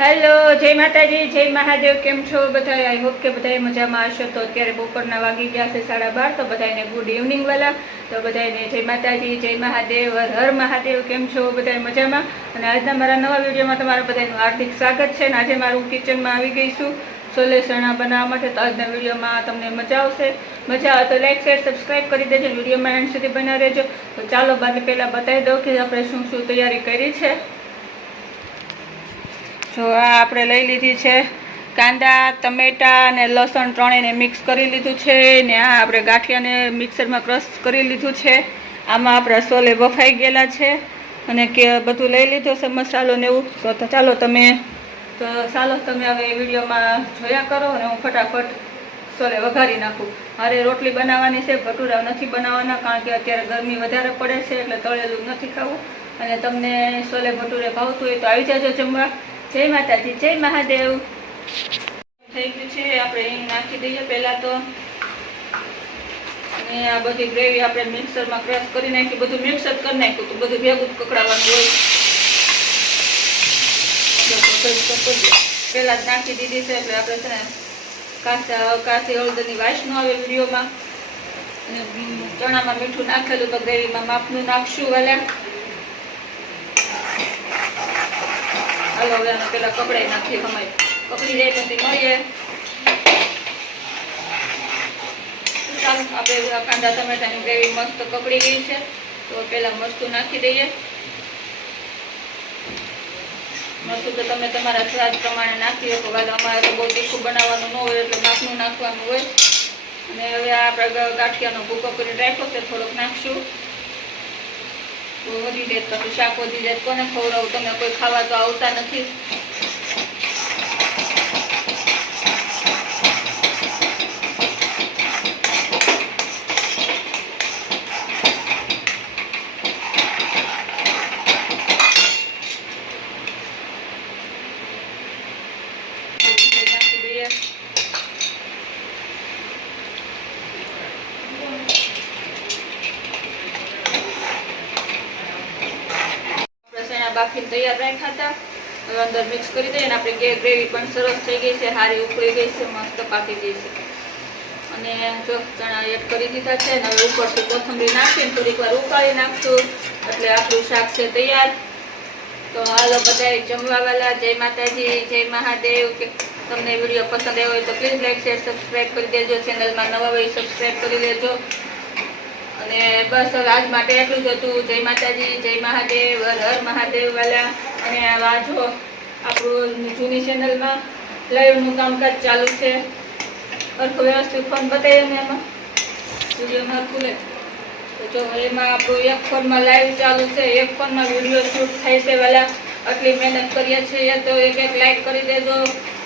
Hello જય માતાજી, જય મહાદેવ, કેમ છો બધા આઈ હોપ કે બધા મજામાં હશો. તો અત્યારે બપોરના વાગી ગયા છે સાડા બાર, તો બધાને ગુડ ઇવનિંગ વાલા. તો બધાને જય માતાજી, જય મહાદેવ, હર મહાદેવ, કેમ છો બધા મજામાં? અને આજના મારા નવા વિડીયોમાં તમારા બધાનું હાર્દિક સ્વાગત છે. અને આજે મારું કિચનમાં આવી ગઈ છું સોલે ચણા બનાવવા માટે. તો આજના વિડીયોમાં તમને મજા આવશે. મજા આવે તો લાઈક શેર સબસ્ક્રાઈબ કરી દેજો. વિડીયોમાં એન્ડ સુધી બના રહેજો. તો ચાલો બાદ પહેલાં બતાવી દઉં કે આપણે શું શું તૈયારી કરી છે. જો આ આપણે લઈ લીધી છે કાંદા, ટમેટા અને લસણ ત્રણેયને મિક્સ કરી લીધું છે ને આ આપણે ગાંઠિયાને મિક્સરમાં ક્રશ કરી લીધું છે. આમાં આપણા સોલે બફાઈ ગયેલા છે અને કે બધું લઈ લીધું છે મસાલો ને એવું. તો ચાલો તમે, તો ચાલો તમે હવે એ વિડીયોમાં જોયા કરો અને હું ફટાફટ સોલે વઘારી નાખું. મારે રોટલી બનાવવાની છે, ભટુરા નથી બનાવવાના કારણ કે અત્યારે ગરમી વધારે પડે છે એટલે તળેલું નથી ખાવું. અને તમને સોલે ભટુરે ભાવતું હોય તો આવી જજો જમવા. જય માતાજી, જય મહાદેવ. થઈ ગયું છે, આપણે અહીં નાખી દઈએ. પહેલાં તો અને આ બધી ગ્રેવી આપણે મિક્સરમાં ક્રશ કરી નાખી, બધું મિક્સ જ કરી નાખ્યું તો બધું ભેગું કકડાવવાનું હોય. પહેલા જ નાખી દીધી છે, એટલે આપણે છે ને કાચા કાચી હળદરની વાસ ન આવે વિડીયોમાં. અને ચણામાં મીઠું નાખેલું તો ગ્રેવીમાં માપનું નાખશું વાલા. હાલો પેલા કપડાઈ નાખીએ હમાય પકડી જાય પછી મળીએ. આપણે કાંદા ટમેટાની ગ્રેવી મસ્ત કપડી ગઈ છે, તો પેલા મરચું નાખી દઈએ. મરચું તો તમે તમારા સ્વાદ પ્રમાણે નાખી શકો વાલો અમારે તો બહુ તીખું બનાવવાનું ન હોય, એટલે માપનું નાખવાનું હોય. અને હવે આપણે ગાંઠિયાનો ભૂકો કરી રાખ્યો છે, થોડોક નાખશું. વધી જાય પછી શાક વધી જાય કોને ખવડાવું? તમે કોઈ ખાવા તો આવતા નથી નાખી દઈએ આપણે શેણા બાફીને તૈયાર રાખ્યા હતા. અંદર મિક્સ કરી દઈએ અને આપણી ગ્રેવી પણ સરસ થઈ ગઈ છે. સારી ઉકળી ગઈ છે, મસ્ત પાકી ગઈ છે. અને જો ચણા એડ કરી દીધા છે અને હવે ઉપરથી કોથમરી નાખીને થોડીક વાર ઉકાળી નાખશું. એટલે આપણું શાક છે તૈયાર. તો હાલો બધા જમવા વાલા, જય માતાજી, જય મહાદેવ. કે તમને વીડિયો પસંદ આવ્યો હોય તો પ્લીઝ લાઈક શેર સબસ્ક્રાઈબ કરી દેજો. ચેનલમાં નવા હોય સબસ્ક્રાઈબ કરી દેજો અને બસ હવે આજ માટે એટલું જ હતું. જય માતાજી, જય મહાદેવ, હર હર મહાદેવ વાલા અને આ વાંચો આપણું જૂની ચેનલમાં લાઈવનું કામકાજ ચાલુ છે. સરખું વ્યવસ્થિત ફોન બતાવીએ ને એમાં. વિડીયોમાં લે. તો જો એમાં આપણું એક ફોનમાં લાઈવ ચાલુ છે. એક ફોનમાં વીડિયો શૂટ થાય છે વાલા. આટલી મહેનત કરીએ છીએ તો એક એક લાઈક કરી દેજો.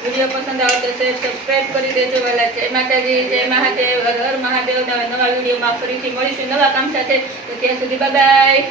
વીડિયો પસંદ આવે તો શેર સબસ્ક્રાઈબ કરી દેજો વાલા. જય માતાજી, જય મહાદેવ. હર હર મહાદેવ. નવા વિડીયોમાં ફરીથી મળીશું નવા કામ સાથે. તો ત્યાં સુધી બાય